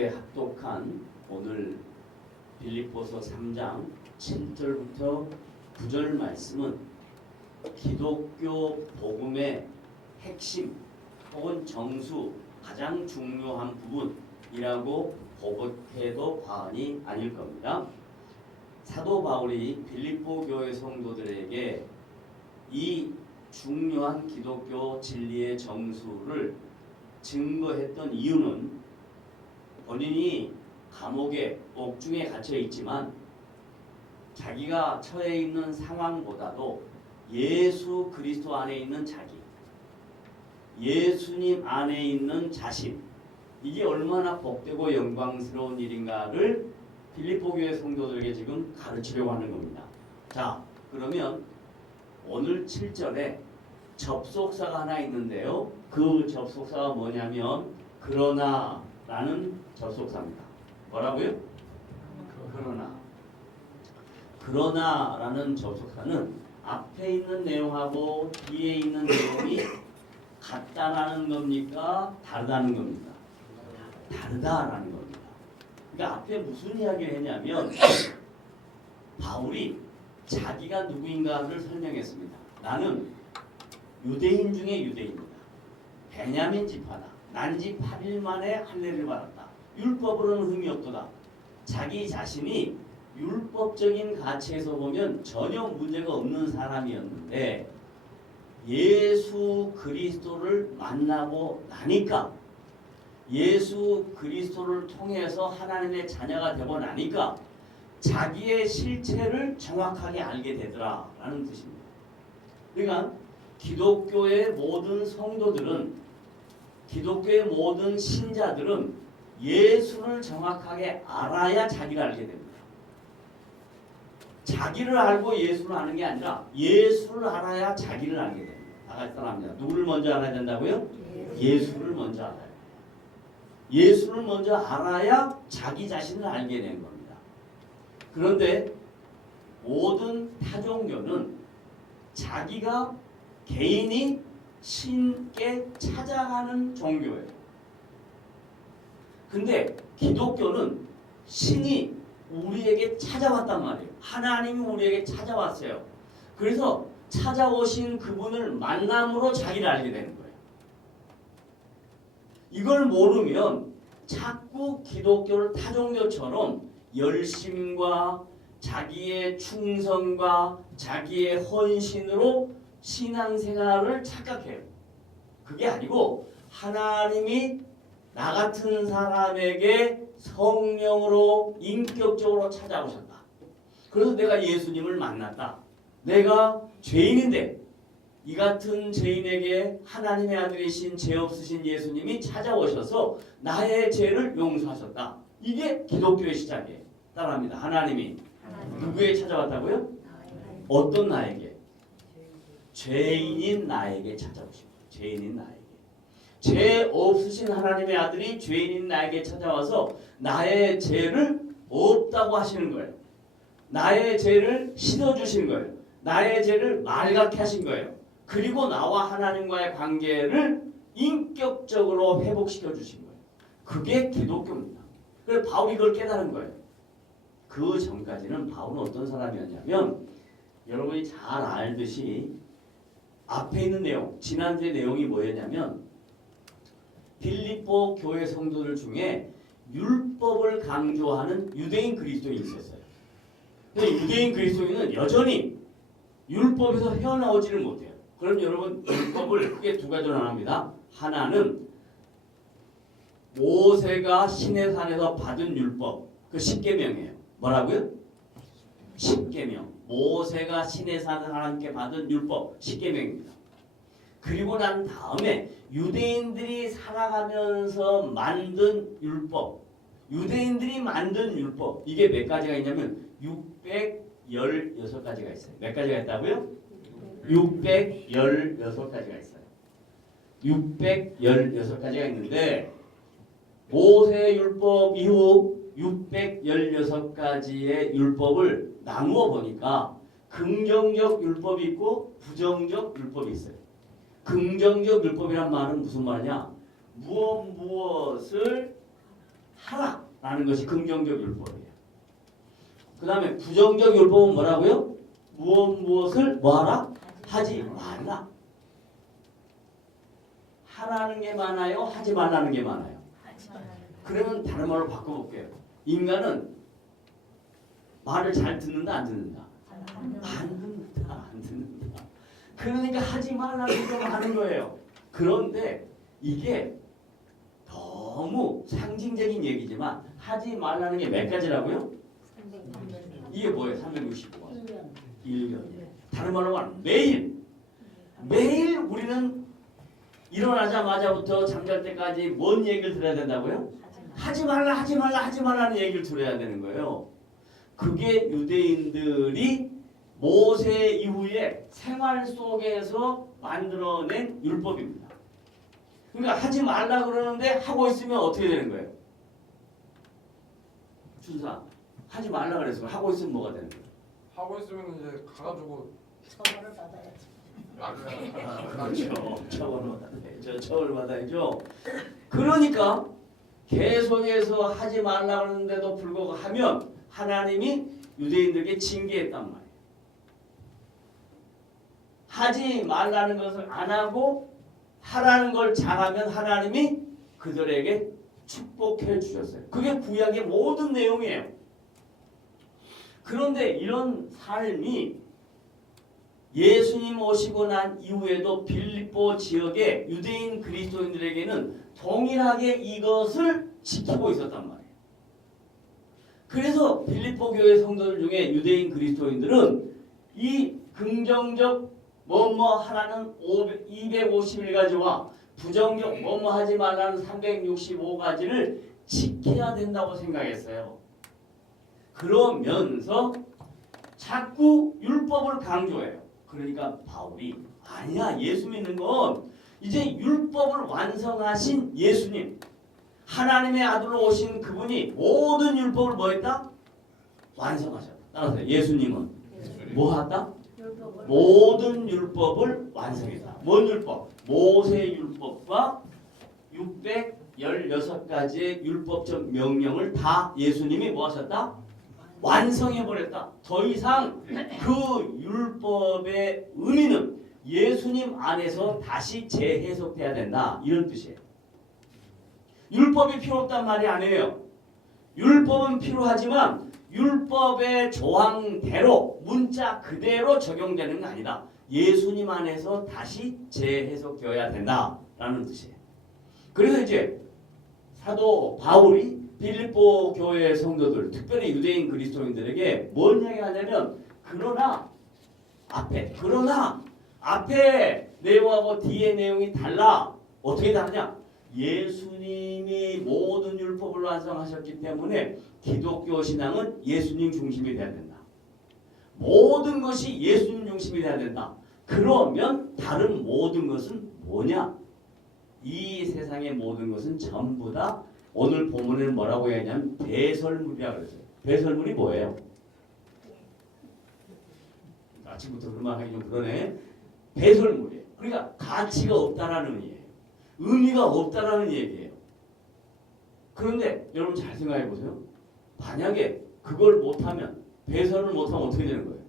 함께 합독한 오늘 빌립보서 3장 7절부터 9절 말씀은 기독교 복음의 핵심 혹은 정수 가장 중요한 부분이라고 보복해도 과언이 아닐 겁니다. 사도 바울이 빌립보 교회 성도들에게 이 중요한 기독교 진리의 정수를 증거했던 이유는 본인이 감옥에 옥중에 갇혀 있지만 자기가 처해 있는 상황보다도 예수 그리스도 안에 있는 자기, 예수님 안에 있는 자신, 이게 얼마나 복되고 영광스러운 일인가를 빌립보 교회 성도들에게 지금 가르치려고 하는 겁니다. 자, 그러면 오늘 7절에 접속사가 하나 있는데요. 그 접속사가 뭐냐면 그러나 라는 접속사입니다. 뭐라고요? 그러나 라는 접속사는 앞에 있는 내용하고 뒤에 있는 내용이 같다라는 겁니까? 다르다는 겁니까? 다르다라는 겁니다. 그러니까 앞에 무슨 이야기를 했냐면 바울이 자기가 누구인가를 설명했습니다. 나는 유대인 중에 유대인이다. 베냐민 지파다. 난지 8일 만에 할례를 받았다. 율법으로는 흠이 없도다. 자기 자신이 율법적인 가치에서 보면 전혀 문제가 없는 사람이었는데 예수 그리스도를 만나고 나니까, 예수 그리스도를 통해서 하나님의 자녀가 되고 나니까 자기의 실체를 정확하게 알게 되더라라는 뜻입니다. 그러니까 기독교의 모든 성도들은, 기독교의 모든 신자들은 예수를 정확하게 알아야 자기를 알게 됩니다. 자기를 알고 예수를 아는 게 아니라 예수를 알아야 자기를 알게 됩니다. 다 같이 따라합니다. 누구를 먼저 알아야 된다고요? 예수를 먼저 알아야 돼요. 예수를 먼저 알아야 자기 자신을 알게 되는 겁니다. 그런데 모든 타종교는 자기가 개인이 신께 찾아가는 종교예요. 근데 기독교는 신이 우리에게 찾아왔단 말이에요. 하나님이 우리에게 찾아왔어요. 그래서 찾아오신 그분을 만남으로 자기를 알게 되는 거예요. 이걸 모르면 자꾸 기독교를 타종교처럼 열심과 자기의 충성과 자기의 헌신으로 신앙생활을 착각해요. 그게 아니고 하나님이 나 같은 사람에게 성령으로 인격적으로 찾아오셨다. 그래서 내가 예수님을 만났다. 내가 죄인인데 이 같은 죄인에게 하나님의 아들이신 죄 없으신 예수님이 찾아오셔서 나의 죄를 용서하셨다. 이게 기독교의 시작이에요. 따라합니다. 하나님이 누구에게 찾아왔다고요? 어떤 나에게? 죄인인 나에게 찾아오신 거예요. 죄인인 나에게. 죄 없으신 하나님의 아들이 죄인인 나에게 찾아와서 나의 죄를 없다고 하시는 거예요. 나의 죄를 씻어주신 거예요. 나의 죄를 맑게 하신 거예요. 그리고 나와 하나님과의 관계를 인격적으로 회복시켜 주신 거예요. 그게 기독교입니다. 그래서 바울이 그걸 깨달은 거예요. 그 전까지는 바울은 어떤 사람이었냐면 여러분이 잘 알듯이 앞에 있는 내용, 지난주의 내용이 뭐였냐면 빌립보 교회 성도들 중에 율법을 강조하는 유대인 그리스도인이 있었어요. 근데 유대인 그리스도인은 여전히 율법에서 헤어나오지를 못해요. 그럼 여러분 율법을 크게 두 가지로 나눕니다. 하나는 모세가 시내산에서 받은 율법, 그 십계명이에요. 뭐라고요? 십계명. 모세가 시내산에서 하나님께 받은 율법, 십계명입니다. 그리고 난 다음에 유대인들이 살아가면서 만든 율법, 유대인들이 만든 율법, 이게 몇 가지가 있냐면 616가지가 있어요. 몇 가지가 있다고요? 616가지가 있어요. 616가지가 있는데 모세 율법 이후 616가지의 율법을 나누어 보니까 긍정적 율법이 있고 부정적 율법이 있어요. 긍정적 율법이란 말은 무슨 말이냐? 무엇을 하라라는 것이 긍정적 율법이에요. 그 다음에 부정적 율법은 뭐라고요? 무엇을 뭐하라? 하지 말라. 하라는 게 많아요? 하지 말라는 게 많아요? 그러면 다른 말로 바꿔볼게요. 인간은 말을 잘 듣는다 안 듣는다? 안 듣는다. 그러니까 하지 말라고 좀 하는 거예요. 그런데 이게 너무 상징적인 얘기지만 하지 말라는 게 몇 가지라고요? 이게 뭐예요? 365가 1년. 다른 말로 말하면 매일 우리는 일어나자마자부터 잠잘 때까지 뭔 얘기를 들어야 된다고요? 하지 말라는 얘기를 들어야 되는 거예요. 그게 유대인들이 모세 이후에 생활 속에서 만들어낸 율법입니다. 그러니까 하지 말라 그러는데 하고 있으면 어떻게 되는 거예요? 준사, 하지 말라 그랬으면 하고 있으면 뭐가 되는 거예요? 하고 있으면 이제 가가지고 처벌을 받아야지. 그렇죠. 처벌을 받아야죠. 그러니까 계속해서 하지 말라 그러는데도 불구하고 하면 하나님이 유대인들에게 징계했단 말이에요. 하지 말라는 것을 안 하고 하라는 걸 잘하면 하나님이 그들에게 축복해 주셨어요. 그게 구약의 모든 내용이에요. 그런데 이런 삶이 예수님 오시고 난 이후에도 빌립보 지역의 유대인 그리스도인들에게는 동일하게 이것을 지키고 있었단 말이에요. 그래서 빌립보 교회 성도들 중에 유대인 그리스도인들은 이 긍정적 뭐뭐 하라는 251가지와 부정적 뭐뭐 하지 말라는 365가지를 지켜야 된다고 생각했어요. 그러면서 자꾸 율법을 강조해요. 그러니까 바울이 아니야, 예수 믿는 건 이제 율법을 완성하신 예수님, 하나님의 아들로 오신 그분이 모든 율법을 뭐 했다? 완성하셨다. 따라서 예수님은 뭐 했다? 모든 율법을 완성했다. 뭔 율법? 모세 율법과 616가지의 율법적 명령을 다 예수님이 뭐 하셨다? 완성해버렸다. 더 이상 그 율법의 의미는 예수님 안에서 다시 재해석돼야 된다. 이런 뜻이에요. 율법이 필요 없단 말이 아니에요. 율법은 필요하지만 율법의 조항대로 문자 그대로 적용되는 게 아니다. 예수님 안에서 다시 재해석되어야 된다라는 뜻이에요. 그래서 이제 사도 바울이 빌립보 교회 성도들, 특별히 유대인 그리스도인들에게 뭔 얘기하냐면 그러나 앞에 내용하고 뒤에 내용이 달라. 어떻게 다르냐? 예수님이 모든 율법을 완성하셨기 때문에 기독교 신앙은 예수님 중심이 돼야 된다. 모든 것이 예수님 중심이 돼야 된다. 그러면 다른 모든 것은 뭐냐? 이 세상의 모든 것은 전부 다 오늘 본문에는 뭐라고 얘기하냐면 배설물이라고 그랬어요. 배설물이 뭐예요? 아침부터 그런 말 하기 좀 그러네. 배설물이에요. 그러니까 가치가 없다라는 의미예요. 의미가 없다라는 얘기예요. 그런데 여러분 잘 생각해 보세요. 만약에 그걸 못하면, 배설을 못하면 어떻게 되는 거예요?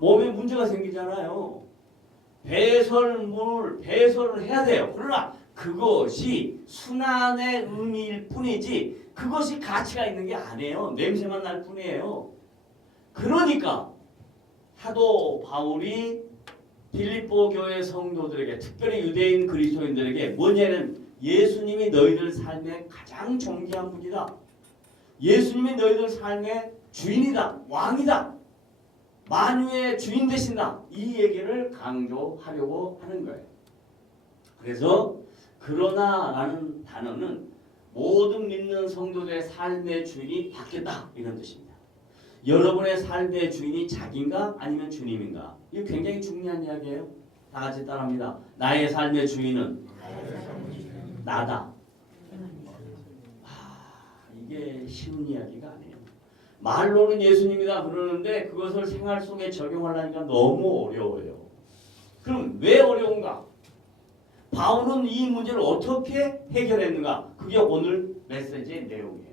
몸에 문제가 생기잖아요. 배설을 해야 돼요. 그러나 그것이 순환의 의미일 뿐이지 그것이 가치가 있는 게 아니에요. 냄새만 날 뿐이에요. 그러니까 사도 바울이 빌립보 교회 성도들에게, 특별히 유대인 그리스도인들에게 뭐냐면 예수님이 너희들 삶의 가장 존귀한 분이다. 예수님이 너희들 삶의 주인이다. 왕이다. 만유의 주인 되신다. 이 얘기를 강조하려고 하는 거예요. 그래서 그러나라는 단어는 모든 믿는 성도들의 삶의 주인이 바뀌었다. 이런 뜻입니다. 여러분의 삶의 주인이 자기인가 아니면 주님인가? 이거 굉장히 중요한 이야기예요. 다 같이 따라합니다. 나의 삶의 주인은 나다. 이게 쉬운 이야기가 아니에요. 말로는 예수님이다 그러는데 그것을 생활 속에 적용하려니까 너무 어려워요. 그럼 왜 어려운가? 바울은 이 문제를 어떻게 해결했는가? 그 그게 오늘 메시지의 내용이에요.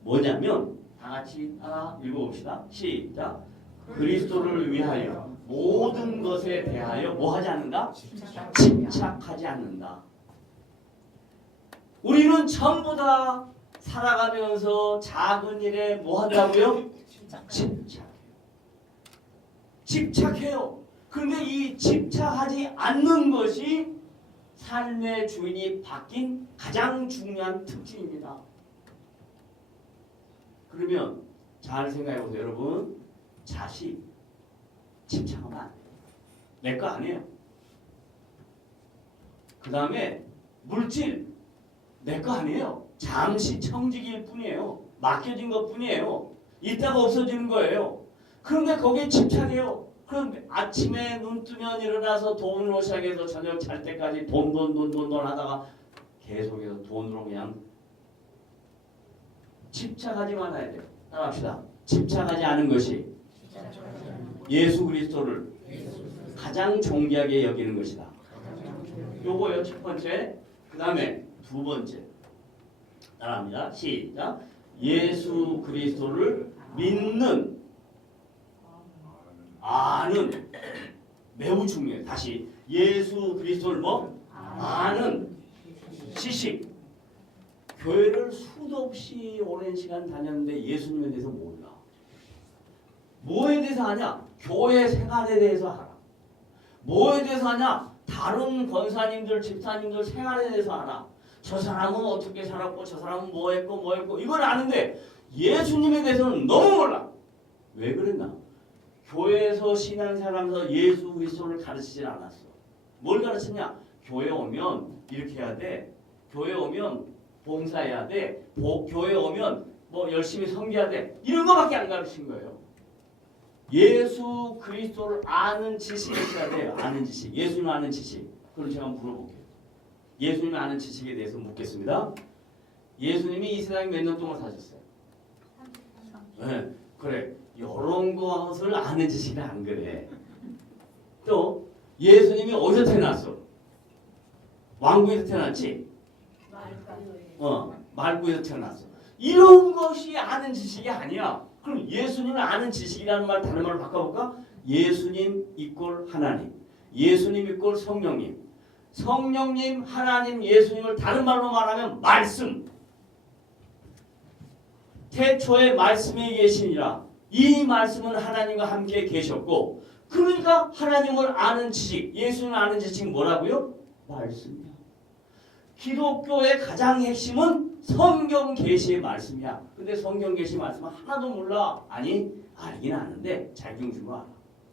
뭐냐면 다 같이 하나 읽어봅시다. 시작. 그리스도를 위하여 모든 것에 대하여 뭐 하지 않는다? 집착하지 않는다. 우리는 전부 다 살아가면서 작은 일에 뭐 한다고요? 집착해요. 집착해요. 그런데 이 집착하지 않는 것이 삶의 주인이 바뀐 가장 중요한 특징입니다. 그러면 잘 생각해 보세요, 여러분. 자식 집착하면 안 돼요. 내 거 아니에요. 그 다음에 물질 내 거 아니에요. 잠시 청직일 뿐이에요. 맡겨진 것 뿐이에요. 이따가 없어지는 거예요. 그런데 거기에 집착해요. 그럼 아침에 눈 뜨면 일어나서 돈으로 시작해서 저녁 잘 때까지 돈 하다가 계속해서 돈으로 그냥 집착하지 말아야 돼요. 따라합시다. 집착하지 않은 것이 예수 그리스도를 가장 존귀하게 여기는 것이다. 요거요 첫 번째. 그 다음에 두 번째. 따라합니다. 시작. 예수 그리스도를 믿는 아는 매우 중요해요. 다시 예수 그리스도를 뭐? 아는 지식. 교회를 수도 없이 오랜 시간 다녔는데 예수님에 대해서 몰라. 뭐에 대해서 아냐? 교회 생활에 대해서 알아. 뭐에 대해서 아냐? 다른 권사님들, 집사님들 생활에 대해서 알아. 저 사람은 어떻게 살았고 저 사람은 뭐 했고 이걸 아는데 예수님에 대해서는 너무 몰라. 왜 그랬나? 교회에서 신앙생활하면서 예수 그리스도를 가르치질 않았어. 뭘 가르치냐? 교회 오면 이렇게 해야 돼. 교회 오면 봉사해야 돼. 교회 오면 뭐 열심히 섬겨야 돼. 이런 거밖에 안 가르친 거예요. 예수 그리스도를 아는 지식이 있어야 돼요. 아는 지식. 예수님 아는 지식. 그럼 제가 한번 물어볼게요. 예수님 아는 지식에 대해서 묻겠습니다. 예수님이 이 세상에 몇 년 동안 사셨어요? 네, 그래. 이런 것을 아는 지식이 안 그래. 또 예수님이 어디서 태어났어? 왕궁에서 태어났지? 말구에서 태어났어. 이런 것이 아는 지식이 아니야. 그럼 예수님을 아는 지식이라는 말 다른 말로 바꿔볼까? 예수님 이꼴 하나님, 예수님 이꼴 성령님, 성령님, 하나님, 예수님을 다른 말로 말하면 말씀. 태초에 말씀이 계시니라. 이 말씀은 하나님과 함께 계셨고, 그러니까 하나님을 아는 지식, 예수님을 아는 지식은 뭐라고요? 말씀이야. 기독교의 가장 핵심은 성경 계시의 말씀이야. 근데 성경 계시 말씀은 하나도 몰라. 아니, 알긴 아는데 자격증으로 알아.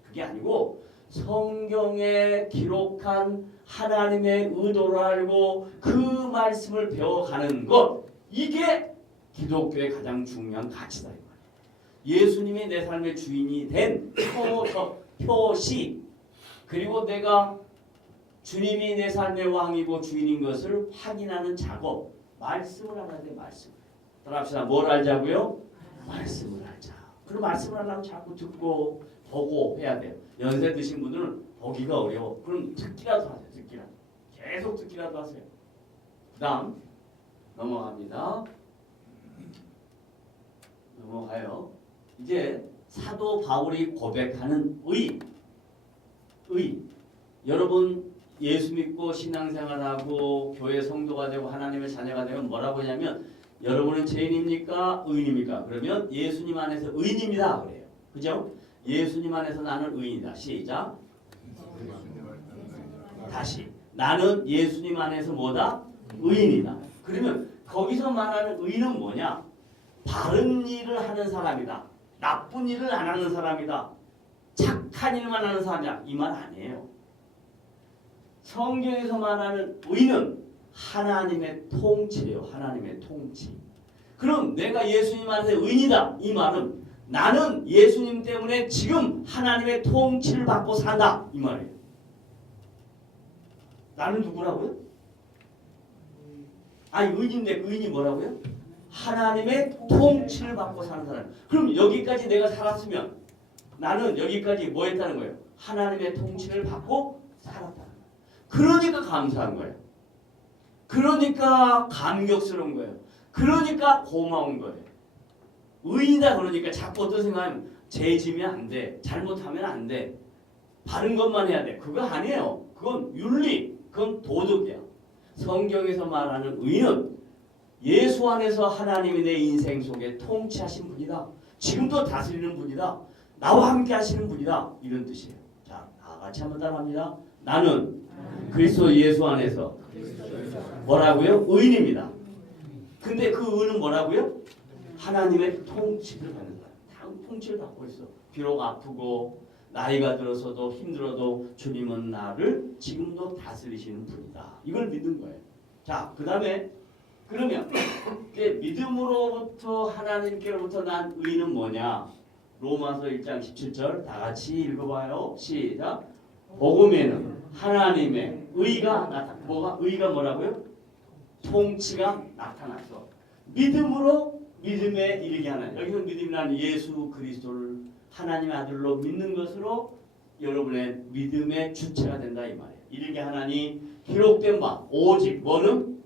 그게 아니고 성경에 기록한 하나님의 의도를 알고 그 말씀을 배워가는 것, 이게 기독교의 가장 중요한 가치다. 예수님이 내 삶의 주인이 된 표시, 그리고 내가 주님이 내 삶의 왕이고 주인인 것을 확인하는 작업. 말씀을 알아야 돼. 말씀. 따라합시다. 뭘 알자고요? 말씀을 알자. 그럼 말씀을 하려면 자꾸 듣고 보고 해야 돼요. 연세 드신 분들은 보기가 어려워. 그럼 듣기라도 하세요. 듣기라도. 계속 듣기라도 하세요. 그 다음 넘어갑니다. 넘어가요. 이제 사도 바울이 고백하는 의. 여러분 예수 믿고 신앙생활하고 교회 성도가 되고 하나님의 자녀가 되면 뭐라고 하냐면 여러분은 죄인입니까? 의인입니까? 그러면 예수님 안에서 의인입니다. 그래요. 그죠? 예수님 안에서 나는 의인이다. 시작. 다시. 나는 예수님 안에서 뭐다? 의인이다. 그러면 거기서 말하는 의인은 뭐냐? 바른 일을 하는 사람이다. 나쁜 일을 안 하는 사람이다. 착한 일만 하는 사람이다. 이 말 아니에요. 성경에서 말하는 의는 하나님의 통치예요. 하나님의 통치. 그럼 내가 예수님 안에서 의인이다. 이 말은 나는 예수님 때문에 지금 하나님의 통치를 받고 산다. 이 말이에요. 나는 누구라고요? 아니 의인인데 의인이 뭐라고요? 하나님의 통치를 받고 사는 사람. 그럼 여기까지 내가 살았으면 나는 여기까지 뭐 했다는 거예요? 하나님의 통치를 받고 살았다. 그러니까 감사한 거예요. 그러니까 감격스러운 거예요. 그러니까 고마운 거예요. 의인이다 그러니까 자꾸 어떤 생각하면 죄 지면 안 돼. 잘못하면 안 돼. 바른 것만 해야 돼. 그거 아니에요. 그건 윤리. 그건 도덕이야. 성경에서 말하는 의인은 예수 안에서 하나님이 내 인생 속에 통치하신 분이다. 지금도 다스리는 분이다. 나와 함께 하시는 분이다. 이런 뜻이에요. 자, 다 같이 한번 따라합니다. 나는 그리스도 예수 안에서 뭐라고요? 의인입니다. 근데 그 의는 뭐라고요? 하나님의 통치를 받는 거야. 다 통치를 받고 있어. 비록 아프고 나이가 들어서도 힘들어도 주님은 나를 지금도 다스리시는 분이다. 이걸 믿는 거예요. 자, 그 다음에 그러면 믿음으로부터 하나님께로부터 난 의는 뭐냐? 로마서 1장 17절 다 같이 읽어봐요. 시작. 복음에는 하나님의 의가 나타나. 뭐가 의가 뭐라고요? 통치가 나타나서 믿음으로 믿음에 이르게 하는. 여기서 믿음이란 예수 그리스도를 하나님의 아들로 믿는 것으로 여러분의 믿음의 주체가 된다 이 말이에요. 이르게 하나니 기록된 바 오직 뭐는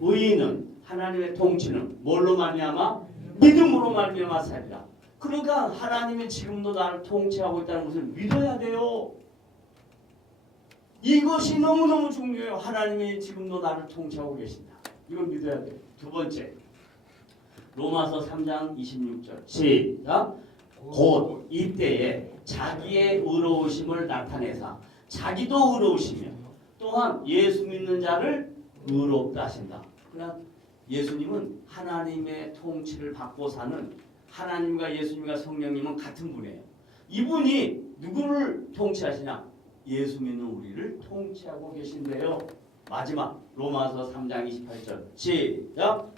의인은 하나님의 통치는 뭘로 말미암아 믿음으로 말미암아 살리라. 그러니까 하나님이 지금도 나를 통치하고 있다는 것을 믿어야 돼요. 이것이 너무너무 중요해요. 하나님이 지금도 나를 통치하고 계신다. 이걸 믿어야 돼요. 두 번째 로마서 3장 26절 시작. 곧 이때에 자기의 의로우심을 나타내사 자기도 의로우시며 또한 예수 믿는 자를 의롭다 하신다. 그러나 예수님은 하나님의 통치를 받고 사는 하나님과 예수님과 성령님은 같은 분이에요. 이분이 누구를 통치하시냐? 예수 믿는 우리를 통치하고 계신데요. 마지막 로마서 3장 28절 시작.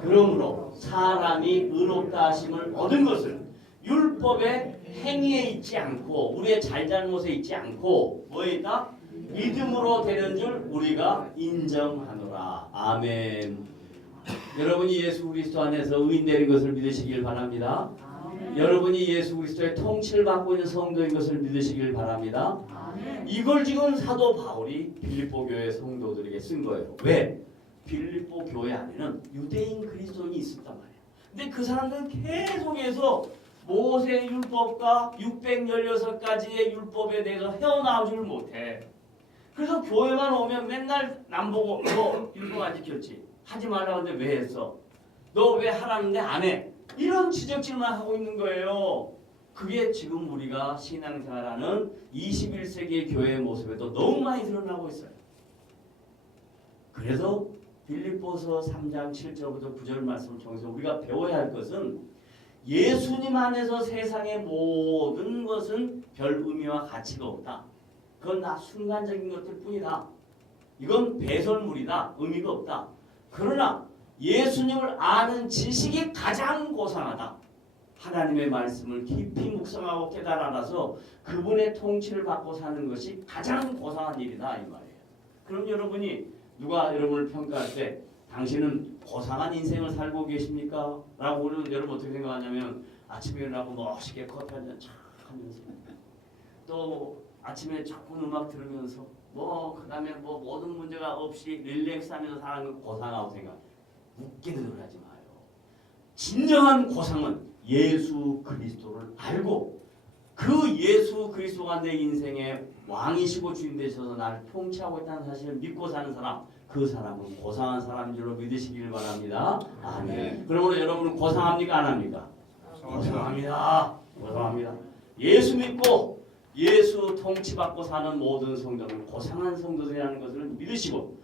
그러므로 사람이 의롭다 하심을 얻은 것은 율법의 행위에 있지 않고 우리의 잘잘못에 있지 않고 뭐에 있다? 믿음으로 되는 줄 우리가 인정하노라. 아멘. 여러분이 예수 그리스도 안에서 의인 되는 것을 믿으시길 바랍니다. 여러분이 예수 그리스도의 통치를 받고 있는 성도인 것을 믿으시길 바랍니다. 이걸 지금 사도 바울이 빌립보 교회 성도들에게 쓴 거예요. 왜? 빌립보 교회 안에는 유대인 그리스도인이 있었단 말이에요. 근데 그 사람들은 계속해서 모세 율법과 616가지의 율법에 대해서 헤어나오지를 못해. 그래서 교회만 오면 맨날 남보고 너 율법 안 지켰지? 하지 말라고 하는데 왜 했어? 너 왜 하라는데 안 해? 이런 지적질만 하고 있는 거예요. 그게 지금 우리가 신앙생활하는 21세기의 교회의 모습에도 너무 많이 드러나고 있어요. 그래서 빌립보서 3장 7절부터 9절 말씀을 통해서 우리가 배워야 할 것은 예수님 안에서 세상의 모든 것은 별 의미와 가치가 없다. 그건 다 순간적인 것들 뿐이다. 이건 배설물이다. 의미가 없다. 그러나 예수님을 아는 지식이 가장 고상하다. 하나님의 말씀을 깊이 묵상하고 깨달아 알아서 그분의 통치를 받고 사는 것이 가장 고상한 일이다 이 말이에요. 그럼 여러분이 누가 여러분을 평가할 때 당신은 고상한 인생을 살고 계십니까? 라고 그러면 여러분 어떻게 생각하냐면 아침에 일어나고 멋있게 커피 한잔 촥 하면서 또 아침에 좋은 음악 들으면서 그 다음에 모든 문제가 없이 릴렉스하면서 사는 건 고상하고 생각. 웃기는 소리 하지 마요. 진정한 고상은 예수 그리스도를 알고 그 예수 그리스도가 내 인생의 왕이시고 주인 되셔서 나를 통치하고 있다는 사실을 믿고 사는 사람, 그 사람은 고상한 사람인 줄로 믿으시길 바랍니다. 아멘. 그러므로 여러분은 고상합니까? 안 합니까? 고상합니다. 고상합니다. 예수 믿고 예수 통치받고 사는 모든 성도는 고상한 성도들이라는 것을 믿으시고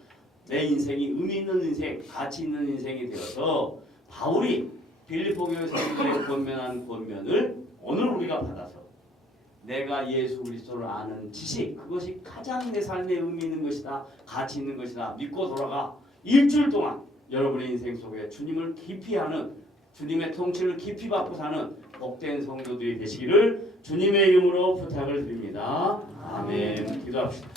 내 인생이 의미 있는 인생, 가치 있는 인생이 되어서 바울이 빌립보 교회 성도들의 권면한 권면을 오늘 우리가 받아서 내가 예수 그리스도를 아는 지식, 그것이 가장 내 삶에 의미 있는 것이다, 가치 있는 것이다 믿고 돌아가 일주일 동안 여러분의 인생 속에 주님을 깊이 아는, 주님의 통치를 깊이 받고 사는 복된 성도들이 되시기를 주님의 이름으로 부탁을 드립니다. 아멘. 기도합시다.